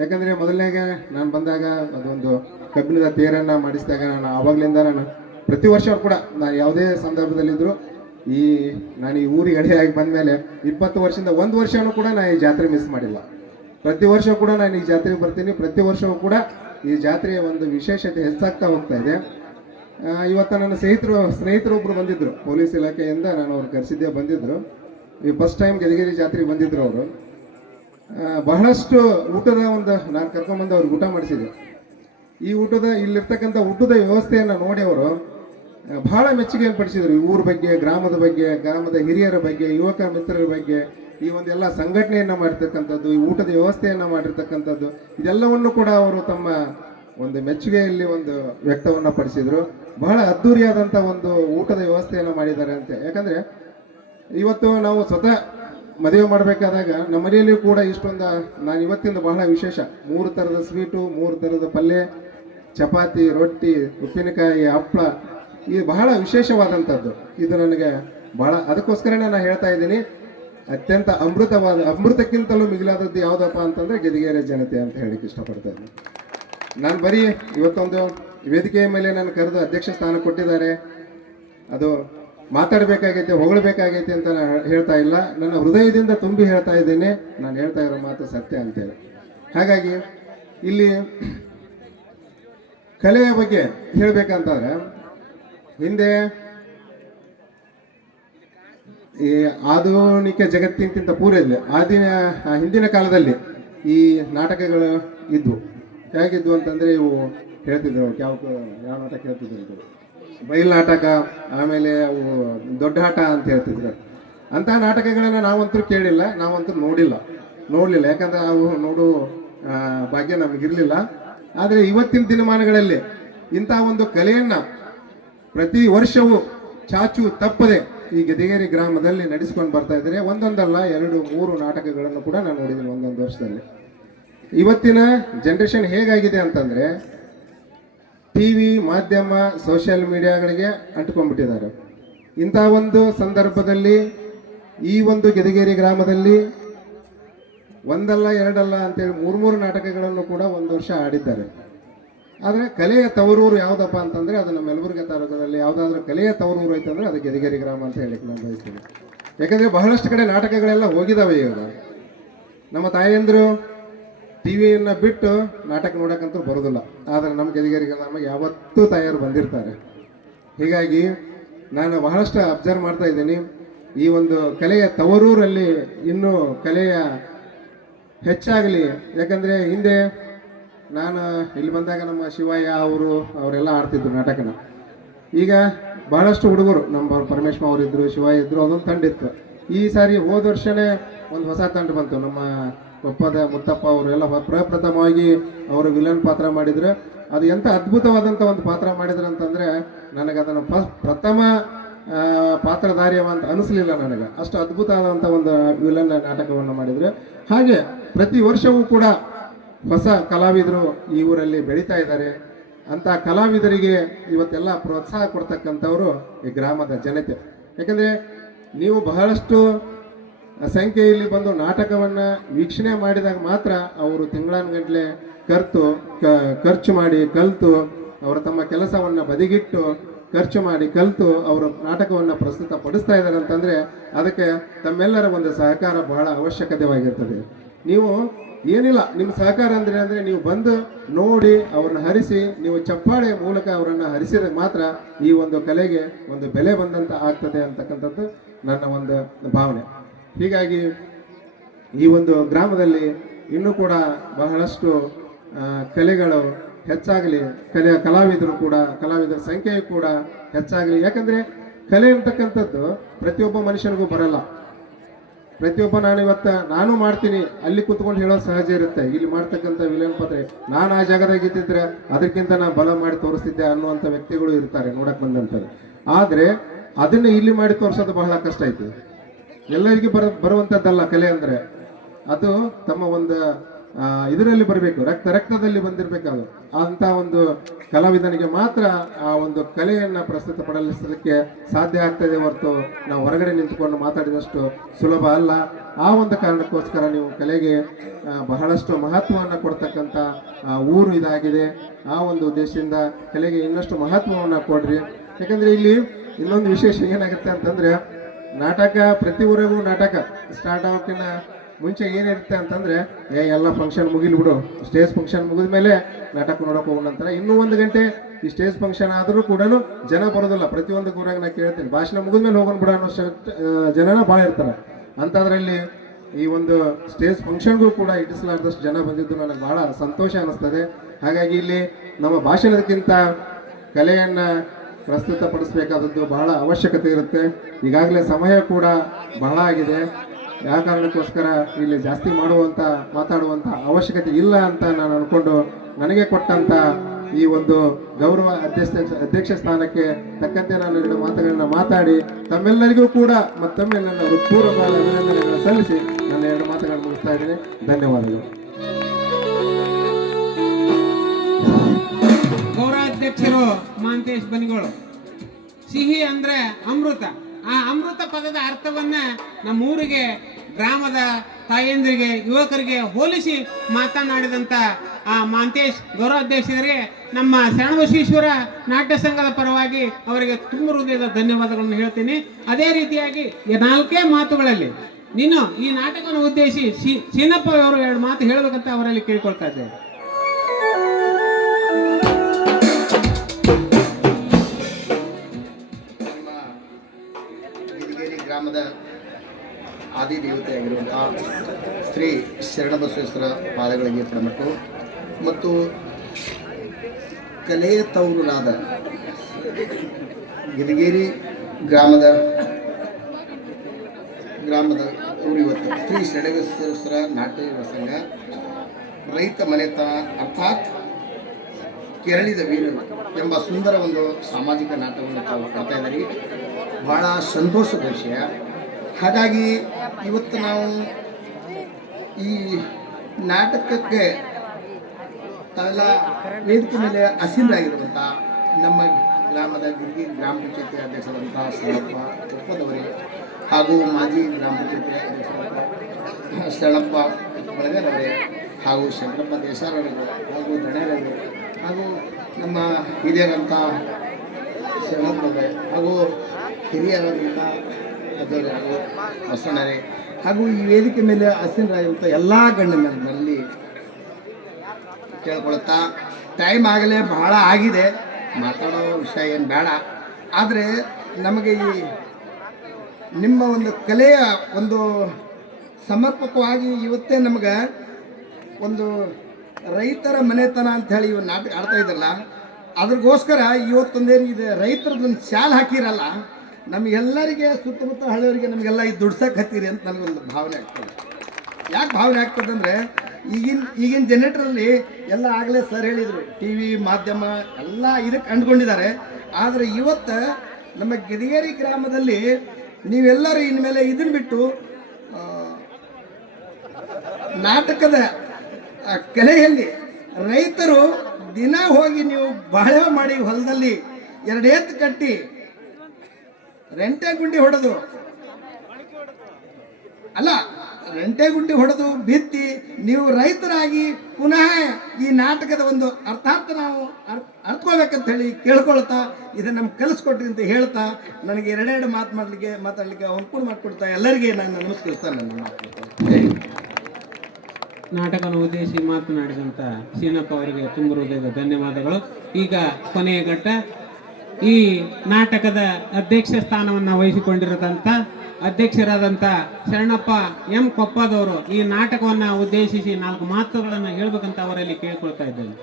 ಯಾಕಂದರೆ ಮೊದಲನೇಗೆ ನಾನು ಬಂದಾಗ ಅದೊಂದು ಕಬ್ಬಿಣದ ತೇರನ್ನು ಮಾಡಿಸಿದಾಗ ನಾನು ಪ್ರತಿ ವರ್ಷ ಕೂಡ ನಾನು ಯಾವುದೇ ಸಂದರ್ಭದಲ್ಲಿದ್ದರೂ ನಾನು ಈ ಊರಿಗೆ ಅಡಿಯಾಗಿ ಬಂದ ಮೇಲೆ 20 ವರ್ಷದಿಂದ ಒಂದು ವರ್ಷನೂ ಕೂಡ ನಾನು ಈ ಜಾತ್ರೆ ಮಿಸ್ ಮಾಡಿಲ್ಲ. ಪ್ರತಿ ವರ್ಷ ಕೂಡ ನಾನು ಈ ಜಾತ್ರೆಗೆ ಬರ್ತೀನಿ. ಪ್ರತಿ ವರ್ಷವೂ ಕೂಡ ಈ ಜಾತ್ರೆಯ ಒಂದು ವಿಶೇಷತೆ ಹೆಚ್ಚಾಗ್ತಾ ಹೋಗ್ತಾ ಇದೆ. ಇವತ್ತು ನನ್ನ ಸ್ನೇಹಿತರೊಬ್ಬರು ಬಂದಿದ್ದರು, ಪೊಲೀಸ್ ಇಲಾಖೆಯಿಂದ ನಾನು ಅವ್ರು ಕರೆಸಿದ್ದೆ ಬಂದಿದ್ದರು. ಈ ಫಸ್ಟ್ ಟೈಮ್ ಗದಗಿರಿ ಜಾತ್ರೆಗೆ ಬಂದಿದ್ದರು ಅವರು. ಬಹಳಷ್ಟು ಊಟದ ನಾನು ಕರ್ಕೊಂಡ್ಬಂದು ಅವ್ರಿಗೆ ಊಟ ಮಾಡಿಸಿದ್ದೆ. ಈ ಇಲ್ಲಿರ್ತಕ್ಕಂಥ ಊಟದ ವ್ಯವಸ್ಥೆಯನ್ನು ನೋಡಿ ಅವರು ಬಹಳ ಮೆಚ್ಚುಗೆಯನ್ನು ಪಡಿಸಿದರು. ಈ ಊರ ಬಗ್ಗೆ, ಗ್ರಾಮದ ಹಿರಿಯರ ಬಗ್ಗೆ, ಯುವಕ ಮಿತ್ರರ ಬಗ್ಗೆ, ಈ ಒಂದೆಲ್ಲ ಸಂಘಟನೆಯನ್ನು ಮಾಡಿರ್ತಕ್ಕಂಥದ್ದು, ಈ ಊಟದ ವ್ಯವಸ್ಥೆಯನ್ನು ಮಾಡಿರ್ತಕ್ಕಂಥದ್ದು, ಇದೆಲ್ಲವನ್ನು ಕೂಡ ಅವರು ತಮ್ಮ ಒಂದು ಮೆಚ್ಚುಗೆಯಲ್ಲಿ ಒಂದು ವ್ಯಕ್ತವನ್ನು ಪಡಿಸಿದರು. ಬಹಳ ಅದ್ಧೂರಿಯಾದಂಥ ಒಂದು ಊಟದ ವ್ಯವಸ್ಥೆಯನ್ನು ಮಾಡಿದ್ದಾರೆ ಅಂತ. ಯಾಕಂದರೆ ಇವತ್ತು ನಾವು ಸ್ವತಃ ಮದುವೆ ಮಾಡಬೇಕಾದಾಗ ನಮ್ಮ ಮನೆಯಲ್ಲಿಯೂ ಕೂಡ ಇಷ್ಟೊಂದು ನಾನು ಇವತ್ತಿಂದ ಬಹಳ ವಿಶೇಷ 3 ಥರದ ಸ್ವೀಟು, 3 ಥರದ ಪಲ್ಯ, ಚಪಾತಿ, ರೊಟ್ಟಿ, ಉಪ್ಪಿನಕಾಯಿ, ಹಪ್ಪಳ, ಇದು ಬಹಳ ವಿಶೇಷವಾದಂಥದ್ದು. ಇದು ನನಗೆ ಬಹಳ, ಅದಕ್ಕೋಸ್ಕರನೇ ನಾನು ಹೇಳ್ತಾ ಇದ್ದೀನಿ, ಅತ್ಯಂತ ಅಮೃತಕ್ಕಿಂತಲೂ ಮಿಗಿಲಾದದ್ದು ಯಾವುದಪ್ಪ ಅಂತಂದರೆ ಗದಗಿರಿ ಜನತೆ ಅಂತ ಹೇಳಿಕ್ಕೆ ಇಷ್ಟಪಡ್ತಾ ಇದ್ದೀನಿ. ನಾನು ಬರೀ ಇವತ್ತೊಂದು ವೇದಿಕೆಯ ಮೇಲೆ ನಾನು ಕರೆದು ಅಧ್ಯಕ್ಷ ಸ್ಥಾನ ಕೊಟ್ಟಿದ್ದಾರೆ, ಅದು ಮಾತಾಡಬೇಕಾಗೈತೆ, ಹೊಗಳಬೇಕಾಗೈತೆ ಅಂತ ನಾನು ಹೇಳ್ತಾ ಇಲ್ಲ. ನನ್ನ ಹೃದಯದಿಂದ ತುಂಬಿ ಹೇಳ್ತಾ ಇದ್ದೇನೆ, ನಾನು ಹೇಳ್ತಾ ಇರೋ ಮಾತು ಸತ್ಯ ಅಂತೇಳಿ. ಹಾಗಾಗಿ ಇಲ್ಲಿ ಕಲೆಯ ಬಗ್ಗೆ ಹೇಳಬೇಕಂತಂದ್ರೆ, ಹಿಂದೆ ಈ ಆಧುನಿಕ ಜಗತ್ತಿಗಿಂತ ಪೂರ್ವದಲ್ಲಿ ಹಿಂದಿನ ಕಾಲದಲ್ಲಿ ಈ ನಾಟಕಗಳು ಇದ್ವು. ಹೇಗಿದ್ವು ಅಂತಂದರೆ ಇವು ಹೇಳ್ತಿದ್ರು, ಯಾವ ನಾಟಕ ಹೇಳ್ತಿದ್ರು, ಬಯಲು ನಾಟಕ, ಆಮೇಲೆ ಅವು ದೊಡ್ಡ ಆಟ ಅಂತ ಹೇಳ್ತಿದ್ರು. ಅಂತಹ ನಾಟಕಗಳನ್ನು ನಾವಂತೂ ಕೇಳಿಲ್ಲ, ನಾವಂತೂ ನೋಡಲಿಲ್ಲ. ಯಾಕಂದ್ರೆ ಅವು ನೋಡೋ ಭಾಗ್ಯ ನಮಗಿರಲಿಲ್ಲ. ಆದರೆ ಇವತ್ತಿನ ದಿನಮಾನಗಳಲ್ಲಿ ಇಂಥ ಒಂದು ಕಲೆಯನ್ನು ಪ್ರತಿ ವರ್ಷವೂ ಚಾಚು ತಪ್ಪದೆ ಈ ಗದಗಿರಿ ಗ್ರಾಮದಲ್ಲಿ ನಡೆಸ್ಕೊಂಡು ಬರ್ತಾ ಇದ್ದಾರೆ. ಒಂದೊಂದಲ್ಲ 2, 3 ನಾಟಕಗಳನ್ನು ಕೂಡ ನಾನು ನೋಡಿದ್ದೀನಿ ಒಂದೊಂದು ವರ್ಷದಲ್ಲಿ. ಇವತ್ತಿನ ಜನ್ರೇಷನ್ ಹೇಗಾಗಿದೆ ಅಂತಂದರೆ, ಟಿವಿ ಮಾಧ್ಯಮ, ಸೋಷಿಯಲ್ ಮೀಡಿಯಾಗಳಿಗೆ ಅಂಟ್ಕೊಂಡ್ಬಿಟ್ಟಿದ್ದಾರೆ. ಇಂಥ ಒಂದು ಸಂದರ್ಭದಲ್ಲಿ ಈ ಒಂದು ಗದಗಿರಿ ಗ್ರಾಮದಲ್ಲಿ ಒಂದಲ್ಲ ಎರಡಲ್ಲ ಅಂತೇಳಿ 3 ನಾಟಕಗಳನ್ನು ಕೂಡ ಒಂದು ವರ್ಷ ಆಡಿದ್ದಾರೆ. ಆದರೆ ಕಲೆಯ ತವರೂರು ಯಾವುದಪ್ಪ ಅಂತಂದರೆ, ಅದು ನಮ್ಮ ಯಲಬುರ್ಗಿ ತಾಲೂಕಲ್ಲಿ ಯಾವುದಾದ್ರೂ ಕಲೆಯ ತವರೂರು ಐತಂದರೆ ಅದು ಗದಗಿರಿ ಗ್ರಾಮ ಅಂತ ಹೇಳಿಕ್ಕೆ ನಾನು ಬಯಸ್ತೀನಿ. ಯಾಕಂದರೆ ಬಹಳಷ್ಟು ಕಡೆ ನಾಟಕಗಳೆಲ್ಲ ಹೋಗಿದ್ದಾವೆ. ಇವಾಗ ನಮ್ಮ ತಾಯಂದರು ಟಿವಿಯನ್ನು ಬಿಟ್ಟು ನಾಟಕ ನೋಡೋಕ್ಕಂತೂ ಬರೋದಿಲ್ಲ. ಆದರೆ ನಮ್ಮ ಗದಗಿರಿ ಗ್ರಾಮ ಯಾವತ್ತೂ ತಾಯಿಯರು ಬಂದಿರ್ತಾರೆ. ಹೀಗಾಗಿ ನಾನು ಬಹಳಷ್ಟು ಅಬ್ಸರ್ವ್ ಮಾಡ್ತಾ ಇದ್ದೀನಿ, ಈ ಒಂದು ಕಲೆಯ ತವರೂರಲ್ಲಿ ಇನ್ನೂ ಕಲೆಯ ಹೆಚ್ಚಾಗಲಿ. ಯಾಕಂದರೆ ಹಿಂದೆ ನಾನು ಇಲ್ಲಿ ಬಂದಾಗ ನಮ್ಮ ಶಿವಯ್ಯ ಅವರೆಲ್ಲ ಆಡ್ತಿದ್ರು ನಾಟಕನ. ಈಗ ಬಹಳಷ್ಟು ಹುಡುಗರು, ನಮ್ಮ ಪರಮೇಶ್ವರ ಅವರಿದ್ದರು, ಶಿವಯ್ಯ ಇದ್ದರು, ಅದೊಂದು ತಂಡ ಇತ್ತು. ಈ ಸಾರಿ ಹೋದ ವರ್ಷನೇ ಒಂದು ಹೊಸ ತಂಡ ಬಂತು. ನಮ್ಮ ಕೊಪ್ಪದ ಮುತ್ತಪ್ಪ ಅವರೆಲ್ಲ ಪ್ರಪ್ರಥಮವಾಗಿ ಅವರು ವಿಲನ್ ಪಾತ್ರ ಮಾಡಿದ್ರು. ಅದು ಎಂಥ ಅದ್ಭುತವಾದಂಥ ಒಂದು ಪಾತ್ರ ಮಾಡಿದ್ರು ಅಂತಂದರೆ, ನನಗೆ ಅದನ್ನು ಪ್ರಥಮ ಪಾತ್ರಧಾರಿಯವ ಅಂತ ಅನಿಸ್ಲಿಲ್ಲ. ನನಗೆ ಅಷ್ಟು ಅದ್ಭುತವಾದಂಥ ಒಂದು ವಿಲನ್ ನಾಟಕವನ್ನು ಮಾಡಿದ್ರು. ಹಾಗೆ ಪ್ರತಿ ವರ್ಷವೂ ಕೂಡ ಹೊಸ ಕಲಾವಿದರು ಈ ಊರಲ್ಲಿ ಬೆಳೀತಾ ಇದ್ದಾರೆ. ಅಂಥ ಕಲಾವಿದರಿಗೆ ಇವತ್ತೆಲ್ಲ ಪ್ರೋತ್ಸಾಹ ಕೊಡ್ತಕ್ಕಂಥವರು ಈ ಗ್ರಾಮದ ಜನತೆ. ಯಾಕಂದರೆ ನೀವು ಬಹಳಷ್ಟು ಸಂಖ್ಯೆಯಲ್ಲಿ ಬಂದು ನಾಟಕವನ್ನು ವೀಕ್ಷಣೆ ಮಾಡಿದಾಗ ಮಾತ್ರ ಅವರು ತಿಂಗಳಾನುಗಟ್ಟಲೆ ಖರ್ಚು ಮಾಡಿ ಕಲಿತು, ಅವರು ತಮ್ಮ ಕೆಲಸವನ್ನು ಬದಿಗಿಟ್ಟು ಖರ್ಚು ಮಾಡಿ ಕಲಿತು ಅವರು ನಾಟಕವನ್ನು ಪ್ರಸ್ತುತ ಪಡಿಸ್ತಾ ಇದ್ದಾರೆ ಅಂತಂದರೆ, ಅದಕ್ಕೆ ತಮ್ಮೆಲ್ಲರ ಒಂದು ಸಹಕಾರ ಬಹಳ ಅವಶ್ಯಕತೆವಾಗಿರ್ತದೆ. ನೀವು ಏನಿಲ್ಲ, ನಿಮ್ಮ ಸಹಕಾರ ಅಂದರೆ ನೀವು ಬಂದು ನೋಡಿ ಅವ್ರನ್ನ ಹರಿಸಿ, ನೀವು ಚಪ್ಪಾಳೆ ಮೂಲಕ ಅವರನ್ನು ಹರಿಸಿದಾಗ ಮಾತ್ರ ಈ ಒಂದು ಕಲೆಗೆ ಒಂದು ಬೆಲೆ ಬಂದಂತ ಆಗ್ತದೆ ಅಂತಕ್ಕಂಥದ್ದು ನನ್ನ ಒಂದು ಭಾವನೆ. ಹೀಗಾಗಿ ಈ ಒಂದು ಗ್ರಾಮದಲ್ಲಿ ಇನ್ನೂ ಕೂಡ ಬಹಳಷ್ಟು ಕಲೆಗಳು ಹೆಚ್ಚಾಗಲಿ, ಕಲಾವಿದರ ಸಂಖ್ಯೆಯು ಕೂಡ ಹೆಚ್ಚಾಗಲಿ. ಯಾಕಂದರೆ ಕಲೆ ಅಂತಕ್ಕಂಥದ್ದು ಪ್ರತಿಯೊಬ್ಬ ಮನುಷ್ಯನಿಗೂ ಬರಲ್ಲ. ಪ್ರತಿಯೊಬ್ಬ ನಾನು ಮಾಡ್ತೀನಿ ಅಲ್ಲಿ ಕುತ್ಕೊಂಡು ಹೇಳೋದು ಸಹಜ ಇರುತ್ತೆ. ಇಲ್ಲಿ ಮಾಡ್ತಕ್ಕಂಥ ವಿಲನ್ ಪಾತ್ರ ನಾನು ಆ ಜಾಗದಾಗ ಇದ್ದಿದ್ರೆ ಅದಕ್ಕಿಂತ ನಾನು ಬಲ ಮಾಡಿ ತೋರಿಸ್ತಿದ್ದೆ ಅನ್ನುವಂಥ ವ್ಯಕ್ತಿಗಳು ಇರ್ತಾರೆ ನೋಡಕ್ ಬಂದಂಥದ್ದು. ಆದರೆ ಅದನ್ನ ಇಲ್ಲಿ ಮಾಡಿ ತೋರಿಸೋದು ಬಹಳ ಕಷ್ಟ ಐತಿ. ಎಲ್ಲರಿಗೂ ಬರುವಂಥದ್ದಲ್ಲ ಕಲೆ ಅಂದ್ರೆ. ಅದು ತಮ್ಮ ಒಂದು ಇದರಲ್ಲಿ ಬರಬೇಕು, ರಕ್ತದಲ್ಲಿ ಬಂದಿರಬೇಕು. ಅಂತ ಒಂದು ಕಲಾವಿದನಿಗೆ ಮಾತ್ರ ಆ ಒಂದು ಕಲೆಯನ್ನ ಪ್ರಸ್ತುತಪಡಿಸಲಿಕ್ಕೆ ಸಾಧ್ಯ ಆಗ್ತದೆ ಹೊರತು ನಾವು ಹೊರಗಡೆ ನಿಂತುಕೊಂಡು ಮಾತಾಡಿದಷ್ಟು ಸುಲಭ ಅಲ್ಲ. ಆ ಒಂದು ಕಾರಣಕ್ಕೋಸ್ಕರ ನೀವು ಕಲೆಗೆ ಬಹಳಷ್ಟು ಮಹತ್ವವನ್ನು ಕೊಡ್ತಕ್ಕಂಥ ಊರು ಇದಾಗಿದೆ. ಆ ಒಂದು ಉದ್ದೇಶದಿಂದ ಕಲೆಗೆ ಇನ್ನಷ್ಟು ಮಹತ್ವವನ್ನು ಕೊಡ್ರಿ. ಯಾಕಂದ್ರೆ ಇಲ್ಲಿ ಇನ್ನೊಂದು ವಿಶೇಷ ಏನಾಗುತ್ತೆ ಅಂತಂದ್ರೆ, ನಾಟಕ ಪ್ರತಿ ಊರಿಗೂ ನಾಟಕ ಸ್ಟಾರ್ಟ್ ಆಗೋಕ್ಕಿಂತ ಮುಂಚೆ ಏನಿರುತ್ತೆ ಅಂತಂದ್ರೆ, ಎಲ್ಲ ಫಂಕ್ಷನ್ ಮುಗಿಲ್ಬಿಡು, ಸ್ಟೇಜ್ ಫಂಕ್ಷನ್ ಮುಗಿದ ಮೇಲೆ ನಾಟಕ ನೋಡಕ್ ಹೋಗೋಣ ಅಂತಾರೆ. ಇನ್ನೂ 1 ಗಂಟೆ ಈ ಸ್ಟೇಜ್ ಫಂಕ್ಷನ್ ಆದ್ರೂ ಕೂಡ ಜನ ಬರೋದಿಲ್ಲ. ಪ್ರತಿಯೊಂದು ಊರಾಗ ನಾ ಕೇಳ್ತೀನಿ, ಭಾಷಣ ಮುಗಿದ ಮೇಲೆ ಹೋಗೋಣ ಬಿಡ ಅನ್ನೋ ಜನನ ಭಾಳ ಇರ್ತಾರೆ. ಅಂಥದ್ರಲ್ಲಿ ಈ ಒಂದು ಸ್ಟೇಜ್ ಫಂಕ್ಷನ್ಗೂ ಕೂಡ ಇಟ್ಟಿಸಲಾರ್ದಷ್ಟು ಜನ ಬಂದಿದ್ದು ನನಗೆ ಬಹಳ ಸಂತೋಷ ಅನ್ನಿಸ್ತದೆ. ಹಾಗಾಗಿ ಇಲ್ಲಿ ನಮ್ಮ ಭಾಷಣದಕ್ಕಿಂತ ಕಲೆಯನ್ನ ಪ್ರಸ್ತುತಪಡಿಸಬೇಕಾದದ್ದು ಬಹಳ ಅವಶ್ಯಕತೆ ಇರುತ್ತೆ. ಈಗಾಗಲೇ ಸಮಯ ಕೂಡ ಬಹಳ ಆಗಿದೆ. ಯಾವ ಕಾರಣಕ್ಕೋಸ್ಕರ ಇಲ್ಲಿ ಜಾಸ್ತಿ ಮಾತಾಡುವಂಥ ಅವಶ್ಯಕತೆ ಇಲ್ಲ ಅಂತ ನಾನು ಅನ್ಕೊಂಡು, ನನಗೆ ಕೊಟ್ಟಂತ ಈ ಒಂದು ಗೌರವ ಅಧ್ಯಕ್ಷ ಸ್ಥಾನಕ್ಕೆ ತಕ್ಕಂತೆ ನಾನು 2 ಮಾತುಗಳನ್ನ ಮಾತಾಡಿ ತಮ್ಮೆಲ್ಲರಿಗೂ ಕೂಡ ಮತ್ತೊಮ್ಮೆ ನನ್ನ ಹೃತ್ಪೂರ್ವಕವಾದ ಅಭಿನಂದನೆಗಳನ್ನು ಸಲ್ಲಿಸಿ ನನ್ನ 2 ಮಾತುಗಳನ್ನು ಮುಗಿಸ್ತಾ ಇದ್ದೀನಿ. ಧನ್ಯವಾದಗಳು. ಗೌರವಾಧ್ಯಕ್ಷರು ಮಹಾಂತೇಶ್ ಬನಿಗೋಳು. ಸಿಹಿ ಅಂದ್ರೆ ಅಮೃತ. ಆ ಅಮೃತ ಪದದ ಅರ್ಥವನ್ನ ನಮ್ಮೂರಿಗೆ, ಗ್ರಾಮದ ತಾಯಂದಿರಿಗೆ, ಯುವಕರಿಗೆ ಹೋಲಿಸಿ ಮಾತನಾಡಿದಂತ ಆ ಮಹಾಂತೇಶ್ ಗೌರವಾಧ್ಯಕ್ಷರಿಗೆ ನಮ್ಮ ಶರಣಬಸವೇಶ್ವರ ನಾಟ್ಯ ಸಂಘದ ಪರವಾಗಿ ಅವರಿಗೆ ತುಂಬ ಹೃದಯದ ಧನ್ಯವಾದಗಳನ್ನು ಹೇಳ್ತೀನಿ. ಅದೇ ರೀತಿಯಾಗಿ 4 ಮಾತುಗಳಲ್ಲಿ ನೀನು ಈ ನಾಟಕವನ್ನು ಉದ್ದೇಶಿಸಿ ಚೀನಪ್ಪ ಅವರು 2 ಮಾತು ಹೇಳಬೇಕಂತ ಅವರಲ್ಲಿ ಕೇಳ್ಕೊಳ್ತಾ ಇದ್ದೇವೆ. ಗ್ರಾಮದ ಆದಿದೇವತೆಯಾಗಿರುವಂತಹ ಶ್ರೀ ಶರಣಬಸವೇಶ್ವರ ಪಾದಗಳಿಗೆ ಪ್ರಣಮಟ್ಟು ಮತ್ತು ಕಲೆಯ ತವರೂರಾದ ಗಿರಿಗೇರಿ ಗ್ರಾಮದ ಇವತ್ತು ಶ್ರೀ ಶರಣಬಸವೇಶ್ವರ ನಾಟ್ಯ ಸಂಘ ರೈತ ಮನೆತನ ಅರ್ಥಾತ್ ಕೆರಳಿದ ವೀರರು ಎಂಬ ಸುಂದರ ಒಂದು ಸಾಮಾಜಿಕ ನಾಟಕವನ್ನು ತಾವು ಮಾಡ್ತಾ ಇದ್ದೀರಿ. ಬಹಳ ಸಂತೋಷದ ವಿಷಯ. ಹಾಗಾಗಿ ಇವತ್ತು ನಾವು ಈ ನಾಟಕಕ್ಕೆ ತಾವೆಲ್ಲ ವೇದಿಕೆ ಮೇಲೆ ಅಸೀನರಾಗಿರುವಂಥ ನಮ್ಮ ಗ್ರಾಮದ ಗಿರಿಗಿ ಗ್ರಾಮ ಪಂಚಾಯತಿ ಅಧ್ಯಕ್ಷರಾದಂತಹ ಶರಣಪ್ಪ ತುಪ್ಪದವರೇ ಹಾಗೂ ಮಾಜಿ ಗ್ರಾಮ ಪಂಚಾಯತಿ ಅಧ್ಯಕ್ಷರಾದ ಶರಣಪ್ಪ ಬಳಗರವರೇ ಹಾಗೂ ಶಂಕರಪ್ಪ ದೇಸಾರವರಿಗೂ ಹಾಗೂ ದಣೆರವರು ಹಾಗೂ ನಮ್ಮ ಹಿರಿಯರಂಥ ಶರಣಪ್ಪರವರೇ ಹಾಗೂ ಹಿರಿಯರಾದಂಥ ಅದ್ದವರೇ ಹಾಗೂ ಬಸವಣ್ಣರೇ ಹಾಗೂ ಈ ವೇದಿಕೆ ಮೇಲೆ ಆಸೀನರಾಗಿರುವಂಥ ಎಲ್ಲ ಗಣ್ಯರಲ್ಲಿ ಕೇಳ್ಕೊಳ್ತಾ, ಟೈಮ್ ಆಗಲೇ ಬಹಳ ಆಗಿದೆ, ಮಾತಾಡೋ ವಿಷಯ ಏನು ಬೇಡ. ಆದರೆ ನಮಗೆ ಈ ನಿಮ್ಮ ಒಂದು ಕಲೆಯ ಒಂದು ಸಮರ್ಪಕವಾಗಿ ಇವತ್ತೇ ನಮಗೆ ಒಂದು ರೈತರ ಮನೆತನ ಅಂಥೇಳಿ ಇವು ನಾಟಕ ಆಡ್ತಾ ಇದ್ರಲ್ಲ, ಅದ್ರಗೋಸ್ಕರ ಇವತ್ತೊಂದೇನು ಇದೆ ರೈತರದೊಂದು ಶಾಲೆ ಹಾಕಿರಲ್ಲ, ನಮಗೆಲ್ಲರಿಗೆ ಸುತ್ತಮುತ್ತ ಹಳ್ಳಿಯವರಿಗೆ ನಮಗೆಲ್ಲ ಇದು ದುಡ್ಸಕ್ಕೆ ಹತ್ತೀರಿ ಅಂತ ನನಗೊಂದು ಭಾವನೆ ಆಗ್ತದೆ. ಯಾಕೆ ಭಾವನೆ ಆಗ್ತದೆ ಅಂದರೆ ಈಗಿನ ಜನರೇಟರಲ್ಲಿ ಎಲ್ಲ ಆಗಲೇ ಸರ್ ಹೇಳಿದರು, ಟಿ ವಿ ಮಾಧ್ಯಮ ಎಲ್ಲ ಇದಕ್ಕೆ ಅಂದ್ಕೊಂಡಿದ್ದಾರೆ. ಆದರೆ ಇವತ್ತು ನಮ್ಮ ಗಿರಿಗೇರಿ ಗ್ರಾಮದಲ್ಲಿ ನೀವೆಲ್ಲರೂ ಇನ್ಮೇಲೆ ಇದನ್ನು ಬಿಟ್ಟು ನಾಟಕದ ಕಲೆಯಲ್ಲಿ ರೈತರು ದಿನ ಹೋಗಿ ನೀವು ಬಾಳೆ ಮಾಡಿ ಹೊಲದಲ್ಲಿ 2 ಎತ್ತು ಕಟ್ಟಿ ರೆಂಟೆ ಗುಂಡಿ ಹೊಡೆದು ಬಿತ್ತಿ ನೀವು ರೈತರಾಗಿ ಪುನಃ ಈ ನಾಟಕದ ಒಂದು ಅರ್ಥಾರ್ಥ ನಾವು ಅರ್ಥಕೋಬೇಕಂತ ಹೇಳಿ ಕೇಳ್ಕೊಳ್ತಾ ಇದನ್ನು ನಮ್ಗೆ ಕಲಿಸ್ಕೊಟ್ರಿ ಅಂತ ಹೇಳ್ತಾ ನನಗೆ 2 ಮಾತಾಡಲಿಕ್ಕೆ ಅನುಕೂಲ ಮಾಡಿಕೊಡ್ತಾ ಎಲ್ಲರಿಗೆ ನಾನು ನಮಸ್ಕರಿಸ್ತಾ ನನ್ನ ಮಾತು ನಾಟಕವನ್ನು ಉದ್ದೇಶಿಸಿ ಮಾತನಾಡಿದಂಥ ಸೀನಪ್ಪ ಅವರಿಗೆ ತುಂಬ ಹೃದಯದ ಧನ್ಯವಾದಗಳು. ಈಗ ಕೊನೆಯ ಘಟ್ಟ, ಈ ನಾಟಕದ ಅಧ್ಯಕ್ಷ ಸ್ಥಾನವನ್ನು ವಹಿಸಿಕೊಂಡಿರದಂಥ ಅಧ್ಯಕ್ಷರಾದಂಥ ಶರಣಪ್ಪ ಎಂ ಕೊಪ್ಪದವರು ಈ ನಾಟಕವನ್ನು ಉದ್ದೇಶಿಸಿ 4 ಮಾತುಗಳನ್ನು ಹೇಳ್ಬೇಕಂತ ಅವರಲ್ಲಿ ಕೇಳ್ಕೊಳ್ತಾ ಇದ್ದೇನೆ.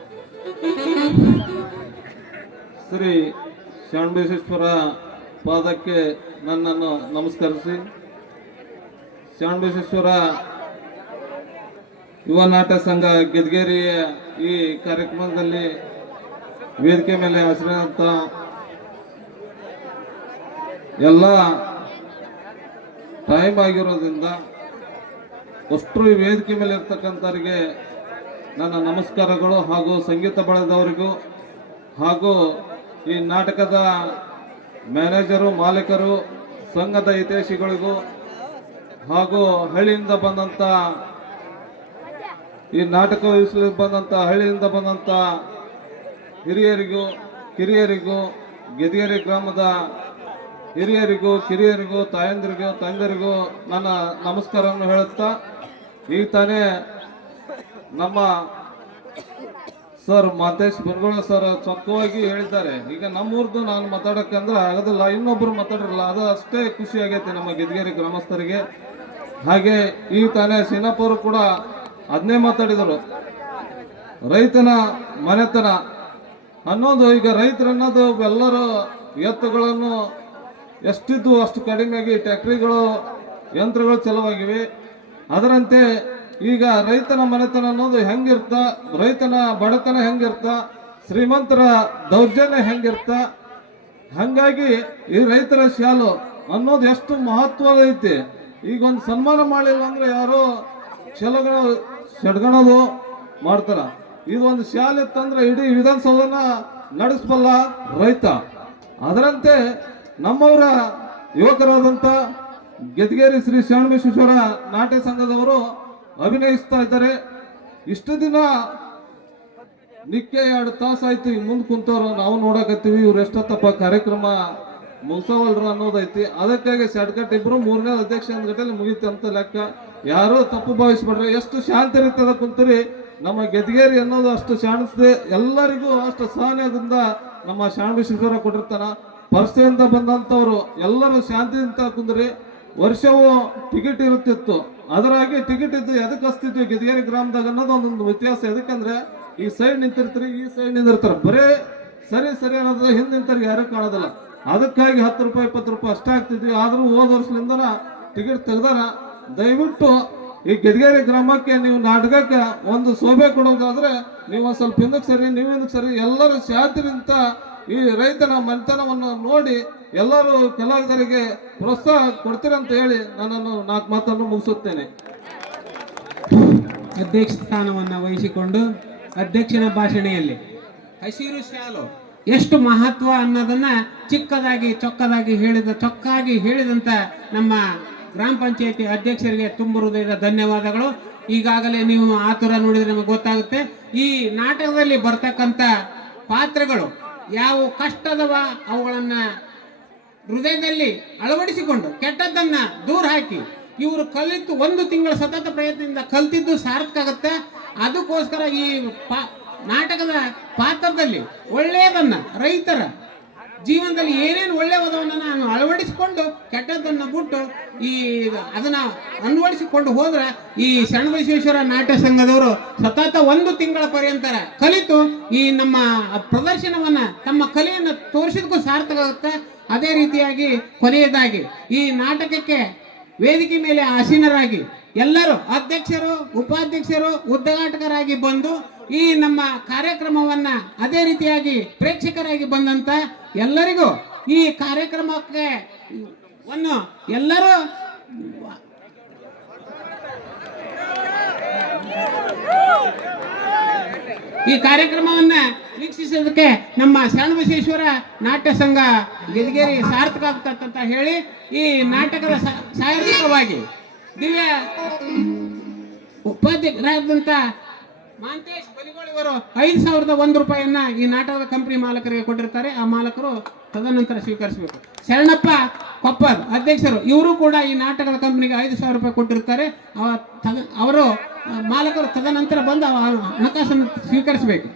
ಶ್ರೀ ಶರಣಬಸವೇಶ್ವರ ಪಾದಕ್ಕೆ ನನ್ನನ್ನು ನಮಸ್ಕರಿಸಿ, ಶರಣಬಸವೇಶ್ವರ ಯುವ ನಾಟ್ಯ ಸಂಘ ಗೆದ್ಗೇರಿಯ ಈ ಕಾರ್ಯಕ್ರಮದಲ್ಲಿ ವೇದಿಕೆ ಮೇಲೆ ಹಸಿರಂತ ಎಲ್ಲ ಟೈಮ್ ಆಗಿರೋದ್ರಿಂದ ಅಷ್ಟು ವೇದಿಕೆ ಮೇಲೆ ಇರ್ತಕ್ಕಂಥವ್ರಿಗೆ ನನ್ನ ನಮಸ್ಕಾರಗಳು ಹಾಗೂ ಸಂಗೀತ ಬಳಗದವರಿಗೂ ಹಾಗೂ ಈ ನಾಟಕದ ಮ್ಯಾನೇಜರು ಮಾಲೀಕರು ಸಂಘದ ಹಿತೈಷಿಗಳಿಗೂ ಹಾಗೂ ಹಳ್ಳಿಯಿಂದ ಬಂದಂಥ ಈ ನಾಟಕ ಬಂದಂಥ ಹಳ್ಳಿಯಿಂದ ಬಂದಂಥ ಹಿರಿಯರಿಗೂ ಕಿರಿಯರಿಗೂ ಗೆದಿಗೆರೆ ಗ್ರಾಮದ ಹಿರಿಯರಿಗೂ ಕಿರಿಯರಿಗೂ ತಾಯಂದಿರಿಗೂ ತಂದೆಯರಿಗೂ ನನ್ನ ನಮಸ್ಕಾರವನ್ನು ಹೇಳುತ್ತಾ ಈಗ ತಾನೇ ನಮ್ಮ ಸರ್ ಮಾತೇಶ್ ಬುರ್ಗೋಳ ಸರ್ ಚೊಕ್ಕವಾಗಿ ಹೇಳಿದ್ದಾರೆ. ಈಗ ನಮ್ಮೂರ್ದು ನಾನು ಮಾತಾಡೋಕ್ಕಂದ್ರೆ ಆಗೋದಿಲ್ಲ, ಇನ್ನೊಬ್ರು ಮಾತಾಡಿರಲ್ಲ, ಅದು ಅಷ್ಟೇ ಖುಷಿ ಆಗೈತೆ ನಮ್ಮ ಗೆದಿಗೆರೆ ಗ್ರಾಮಸ್ಥರಿಗೆ. ಹಾಗೆ ಈಗ ತಾನೇ ಸಿನಪ್ಪವರು ಕೂಡ ಅದನ್ನೇ ಮಾತಾಡಿದರು. ರೈತನ ಮನೆತನ ಅನ್ನೋದು, ಈಗ ರೈತರು ಅನ್ನೋದು ಎಲ್ಲರೂ ಎತ್ತುಗಳನ್ನು ಎಷ್ಟಿದ್ದು ಅಷ್ಟು ಕಡಿಮೆಯಾಗಿ ಟ್ಯಾಕ್ಟ್ರಿಗಳು ಯಂತ್ರಗಳು ಚಲವಾಗಿವೆ. ಅದರಂತೆ ಈಗ ರೈತನ ಮನೆತನ ಅನ್ನೋದು ಹೆಂಗಿರ್ತ, ರೈತನ ಬಡತನ ಹೆಂಗಿರ್ತ, ಶ್ರೀಮಂತರ ದೌರ್ಜನ್ಯ ಹೆಂಗಿರ್ತ, ಹಂಗಾಗಿ ಈ ರೈತರ ಶಾಲು ಅನ್ನೋದು ಎಷ್ಟು ಮಹತ್ವದ ಐತಿ. ಈಗ ಒಂದು ಸನ್ಮಾನ ಮಾಡಲಿಲ್ಲ ಅಂದ್ರೆ ಯಾರೋ ಸೆಡ್ಗಣೋದು ಮಾಡ್ತಾರ. ಇದೊಂದು ಶಾಲೆ ಇತ್ತಂದ್ರೆ ಇಡೀ ವಿಧಾನಸೌಧನ ನಡೆಸಬಲ್ಲ ರೈತ. ಅದರಂತೆ ನಮ್ಮವರ ಯುವಕರಾದಂಥ ಗೆದ್ಗೇರಿ ಶ್ರೀ ಶರಣಬಸವೇಶ್ವರ ನಾಟ್ಯ ಸಂಘದವರು ಅಭಿನಯಿಸ್ತಾ ಇದ್ದಾರೆ. ಇಷ್ಟು ದಿನ ನಿಕ್ಕೆ 2 ತಾಸು ಆಯ್ತು ಈಗ ಮುಂದೆ ಕುಂತವ್ರು ನಾವು ನೋಡಕತ್ತೀವಿ, ಇವ್ರು ಎಷ್ಟೊತ್ತಪ್ಪ ಕಾರ್ಯಕ್ರಮ ಮುಗಿಸವಲ್ರು ಅನ್ನೋದೈತಿ. ಅದಕ್ಕಾಗಿ ಶಾರ್ಟ್ಕಟ್ ಇಬ್ರು 3ನೇ ಅಧ್ಯಕ್ಷ ಗಂಟೆಲಿ ಮುಗೀತಿ ಅಂತ ಲೆಕ್ಕ. ಯಾರು ತಪ್ಪು ಭಾವಿಸ್ಬಿಡ್ರಿ. ಎಷ್ಟು ಶಾಂತಿ ಇರ್ತದ ಕುಂತೀರಿ. ನಮ್ಮ ಗೆದ್ಗೇರಿ ಅನ್ನೋದು ಅಷ್ಟು ಶಾಣಿಸದೆ ಎಲ್ಲರಿಗೂ ಅಷ್ಟು ಸಹನೆಯಿಂದ ನಮ್ಮ ಶರಣಬಸವೇಶ್ವರ ಕೊಟ್ಟಿರ್ತಾನ. ಪರಿಸ್ಥಿತಿಯಿಂದ ಬಂದಂಥವ್ರು ಎಲ್ಲರೂ ಶಾಂತಿಯಿಂದ ಕುಂದ್ರಿ. ವರ್ಷವೂ ಟಿಕೆಟ್ ಇರುತ್ತಿತ್ತು, ಅದರಾಗಿ ಟಿಕೆಟ್ ಇದ್ದು ಎದಕ್ಕೆ ಹಚ್ತಿದ್ವಿ ಗೆದ್ಗೇರಿ ಗ್ರಾಮದಾಗ ಅನ್ನೋದು ಒಂದೊಂದು ವ್ಯತ್ಯಾಸ. ಎದಕ್ಕಂದ್ರೆ ಈ ಸೈಡ್ ನಿಂತಿರ್ತೀರಿ, ಈ ಸೈಡ್ ನಿಂದಿರ್ತಾರ, ಬರೇ ಸರಿ ಅನ್ನೋದು ಹಿಂದೆ ನಿಂತವ್ರಿಗೆ ಯಾರು ಕಾಣೋದಿಲ್ಲ. ಅದಕ್ಕಾಗಿ 10 ರೂಪಾಯಿ 20 ರೂಪಾಯಿ ಅಷ್ಟೇ ಆಗ್ತಿದ್ವಿ. ಆದ್ರೂ ಹೋದ ವರ್ಷದಿಂದ ಟಿಕೆಟ್ ತೆಗ್ದಾರ. ದಯವಿಟ್ಟು ಈ ಗೆದ್ಗೇರಿ ಗ್ರಾಮಕ್ಕೆ ನೀವು ನಾಟಕಕ್ಕೆ ಒಂದು ಶೋಭೆ ಕೊಡೋದಾದ್ರೆ ನೀವು ಒಂದು ಸ್ವಲ್ಪ ಹಿಂದಕ್ಕೆ ಸರಿ, ನೀವು ಹಿಂದಕ್ಕೆ ಸರಿ, ಎಲ್ಲರೂ ಶಾಂತಿನಿಂದ ಈ ರೈತನ ಮನೆತನವನ್ನು ನೋಡಿ ಎಲ್ಲರೂ ಕಲಾವಿದರಿಗೆ ಪ್ರೋತ್ಸಾಹ ಕೊಡ್ತೀರಂತ ಹೇಳಿ ನನ್ನನ್ನು 4 ಮಾತನ್ನು ಮುಗಿಸುತ್ತೇನೆ. ಅಧ್ಯಕ್ಷ ಸ್ಥಾನವನ್ನು ವಹಿಸಿಕೊಂಡು ಅಧ್ಯಕ್ಷನ ಭಾಷಣೆಯಲ್ಲಿ ಹಸಿರು ಶಾಲು ಎಷ್ಟು ಮಹತ್ವ ಅನ್ನೋದನ್ನ ಚಿಕ್ಕದಾಗಿ ಚೊಕ್ಕಾಗಿ ಹೇಳಿದಂತ ನಮ್ಮ ಗ್ರಾಮ ಪಂಚಾಯತಿ ಅಧ್ಯಕ್ಷರಿಗೆ ತುಂಬ ಹೃದಯದ ಧನ್ಯವಾದಗಳು. ಈಗಾಗಲೇ ನೀವು ಆತುರ ನೋಡಿದ್ರೆ ನಮಗೆ ಗೊತ್ತಾಗುತ್ತೆ. ಈ ನಾಟಕದಲ್ಲಿ ಬರ್ತಕ್ಕಂಥ ಪಾತ್ರಗಳು ಯಾವ ಕಷ್ಟದವ ಅವುಗಳನ್ನ ಹೃದಯದಲ್ಲಿ ಅಳವಡಿಸಿಕೊಂಡು ಕೆಟ್ಟದ್ದನ್ನ ದೂರ ಹಾಕಿ ಇವರು ಕಲಿತು 1 ತಿಂಗಳ ಸತತ ಪ್ರಯತ್ನದಿಂದ ಕಲ್ತಿದ್ದು ಸಾರ್ಥಕ ಆಗುತ್ತೆ. ಅದಕ್ಕೋಸ್ಕರ ಈ ನಾಟಕದ ಪಾತ್ರದಲ್ಲಿ ಒಳ್ಳೆಯದನ್ನ, ರೈತರ ಜೀವನದಲ್ಲಿ ಏನೇನು ಒಳ್ಳೆಯದನ್ನ ನಾನು ಅಳವಡಿಸಿಕೊಂಡು ಕೆಟ್ಟದ್ದನ್ನು ಬಿಟ್ಟು ಅದನ್ನ ಅನ್ವಡಿಸಿಕೊಂಡು ಹೋದ್ರೆ ಈ ಶರಣಬಸವೇಶ್ವರ ನಾಟ್ಯ ಸಂಘದವರು ಸತತ 1 ತಿಂಗಳ ಪರ್ಯಂತರ ಕಲಿತು ಈ ನಮ್ಮ ಪ್ರದರ್ಶನವನ್ನ ತಮ್ಮ ಕಲೆಯನ್ನು ತೋರಿಸಿದಕ್ಕೂ ಸಾರ್ಥಕ ಆಗುತ್ತೆ. ಅದೇ ರೀತಿಯಾಗಿ ಕೊನೆಯದಾಗಿ ಈ ನಾಟಕಕ್ಕೆ ವೇದಿಕೆ ಮೇಲೆ ಆಸೀನರಾಗಿ ಎಲ್ಲರೂ ಅಧ್ಯಕ್ಷರು, ಉಪಾಧ್ಯಕ್ಷರು, ಉದ್ಘಾಟಕರಾಗಿ ಬಂದು ಈ ನಮ್ಮ ಕಾರ್ಯಕ್ರಮವನ್ನ ಅದೇ ರೀತಿಯಾಗಿ ಪ್ರೇಕ್ಷಕರಾಗಿ ಬಂದಂತ ಎಲ್ಲರಿಗೂ ಈ ಕಾರ್ಯಕ್ರಮಕ್ಕೆ ಎಲ್ಲರೂ ಈ ಕಾರ್ಯಕ್ರಮವನ್ನ ವೀಕ್ಷಿಸೋದಕ್ಕೆ ನಮ್ಮ ಶರಣಬಸವೇಶ್ವರ ನಾಟ್ಯ ಸಂಘ ಗೆದ್ಗೇರಿ ಸಾರ್ಥಕ ಆಗ್ತಕ್ಕಂತ ಹೇಳಿ ಈ ನಾಟಕದ ಸಾರ್ವಜನಿಕವಾಗಿ ದಿವ್ಯ ಉಪಾಧ್ಯಕ್ಷರಾದಂತ ಮಾಂತೇಶ್ ಬಲಿಗೋಳಿ ಅವರು 5,001 ರೂಪಾಯಿಯನ್ನ ಈ ನಾಟಕದ ಕಂಪನಿ ಮಾಲಕರಿಗೆ ಕೊಟ್ಟಿರ್ತಾರೆ. ಆ ಮಾಲಕರು ತದನಂತರ ಸ್ವೀಕರಿಸಬೇಕು. ಶರಣಪ್ಪ ಕೊಪ್ಪದ್ ಅಧ್ಯಕ್ಷರು, ಇವರು ಕೂಡ ಈ ನಾಟಕದ ಕಂಪನಿಗೆ 5,000 ರೂಪಾಯಿ ಕೊಟ್ಟಿರ್ತಾರೆ. ಅವರು ಮಾಲಕರು ತದನಂತರ ಬಂದು ಹಣಕಾಸನ್ನು ಸ್ವೀಕರಿಸಬೇಕು.